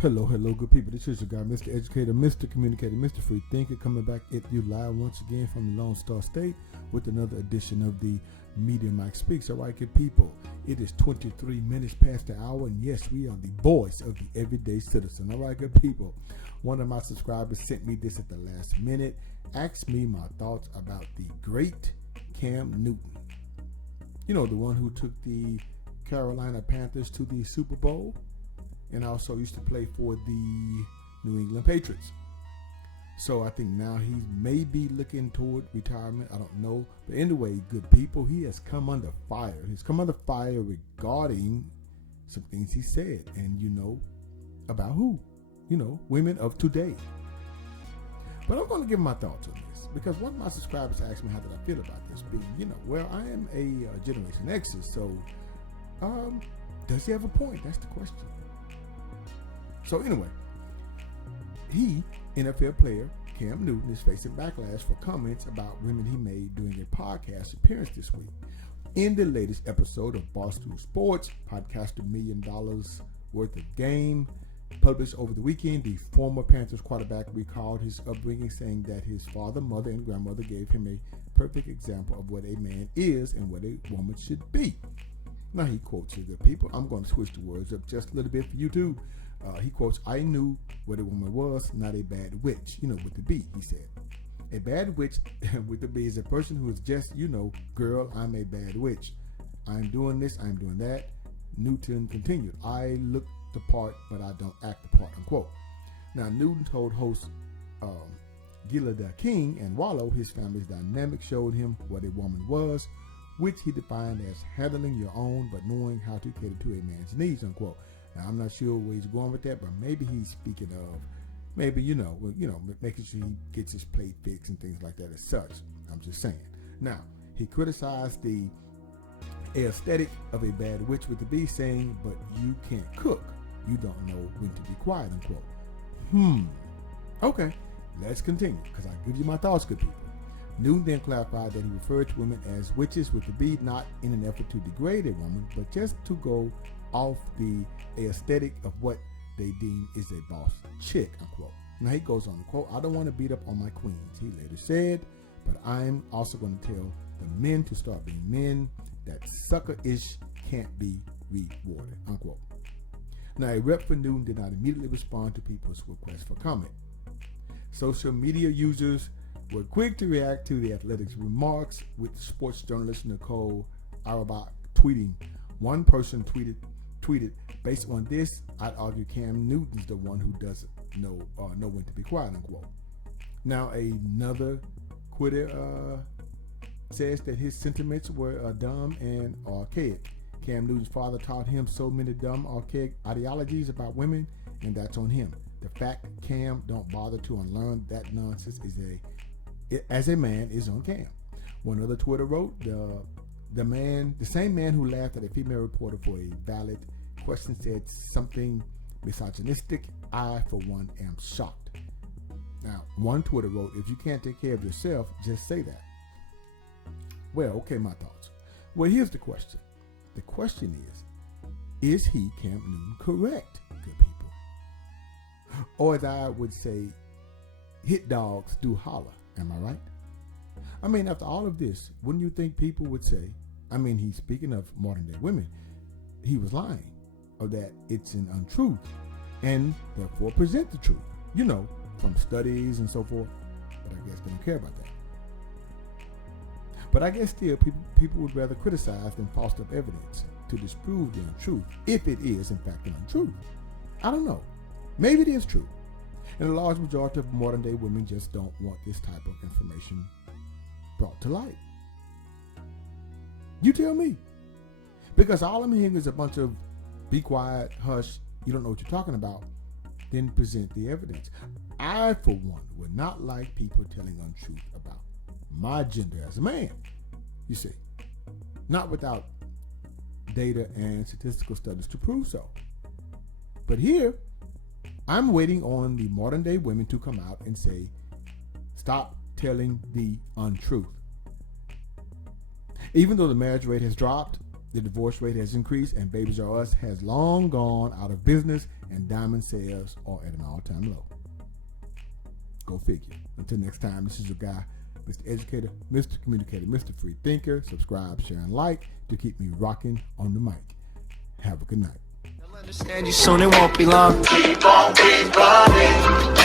Hello, good people. This is your guy, Mr. Educator, Mr. Communicator, Mr. Free Thinker, coming back at you live once again from the Lone Star State with another edition of the Media Mike Speaks. All right, good people. It is 23 minutes past the hour, and yes, we are the voice of the everyday citizen. All right, good people. One of my subscribers sent me this at the last minute, asked me my thoughts about the great Cam Newton. You know, the one who took the Carolina Panthers to the Super Bowl and also used to play for the New England Patriots. So I think now he may be looking toward retirement. I don't know. But anyway, good people, he has come under fire. He's come under fire regarding some things he said. And you know, about who? You know, women of today. But I'm going to give my thoughts on this because one of my subscribers asked me how did I feel about this being, you know, well, I am a Generation Xer. So does he have a point? That's the question. So anyway, NFL player Cam Newton is facing backlash for comments about women he made during a podcast appearance this week. In the latest episode of Barstool Sports, podcaster $1 Million Worth of Game, published over the weekend, the former Panthers quarterback recalled his upbringing, saying that his father, mother, and grandmother gave him a perfect example of what a man is and what a woman should be. Now he quotes here, good people. I'm going to switch the words up just a little bit for you too. He quotes, I knew what a woman was, not a bad witch. You know, with the B, he said. A bad witch with the B is a person who is just, you know, girl, I'm a bad witch. I'm doing this, I'm doing that. Newton continued, I look the part, but I don't act the part, unquote. Now, Newton told host Gilda King and Wallow his family's dynamic showed him what a woman was, which he defined as handling your own, but knowing how to cater to a man's needs, unquote. Now, I'm not sure where he's going with that, but maybe he's speaking of maybe, making sure he gets his plate fixed and things like that as such. I'm just saying. Now, he criticized the aesthetic of a bad witch with the B, saying, but you can't cook. You don't know when to be quiet, unquote. Okay, let's continue, because I give you my thoughts, good people. Newton then clarified that he referred to women as witches with the B, not in an effort to degrade a woman, but just to go off the aesthetic of what they deem is a boss chick, unquote. Now he goes on to quote, I don't want to beat up on my queens, he later said, but I'm also going to tell the men to start being men, that sucker-ish can't be rewarded, unquote. Now a rep for Newton did not immediately respond to people's request for comment. Social media users were quick to react to the Athletic's remarks, with sports journalist Nicole Auerbach tweeting. One person tweeted, based on this, I'd argue Cam Newton's the one who doesn't know when to be quiet, unquote. Now another Twitter says that his sentiments were dumb and archaic. Cam Newton's father taught him so many dumb, archaic ideologies about women, and that's on him. The fact Cam don't bother to unlearn that nonsense as a man is on Cam. One other Twitter wrote, the same man who laughed at a female reporter for a valid question said something misogynistic. I, for one, am shocked. Now, one Twitter wrote, if you can't take care of yourself, just say that. Well, okay, my thoughts. Well, here's the question. The question is he, Cam Newton, correct, good people? Or as I would say, hit dogs do holler. Am I right? I mean, after all of this, wouldn't you think people would say, I mean, he's speaking of modern day women, he was lying, or that it's an untruth, and therefore present the truth, you know, from studies and so forth. But I guess they don't care about that. But I guess still people would rather criticize than foster up evidence to disprove the untruth, if it is in fact an untruth. I don't know. Maybe it is true. And a large majority of modern day women just don't want this type of information brought to light. You tell me. Because all I'm hearing is a bunch of be quiet, hush, you don't know what you're talking about, then present the evidence. I, for one, would not like people telling untruth about my gender as a man, you see. Not without data and statistical studies to prove so. But here, I'm waiting on the modern day women to come out and say, stop telling the untruth. Even though the marriage rate has dropped, The divorce rate has increased, and Babies R Us has long gone out of business, and diamond sales are at an all-time low. Go figure. Until next time, this is your guy, Mr. Educator, Mr. Communicator, Mr. Free Thinker. Subscribe, share, and like to keep me rocking on the mic. Have a good night. Understand you soon, it won't be long. Keep on, keep running.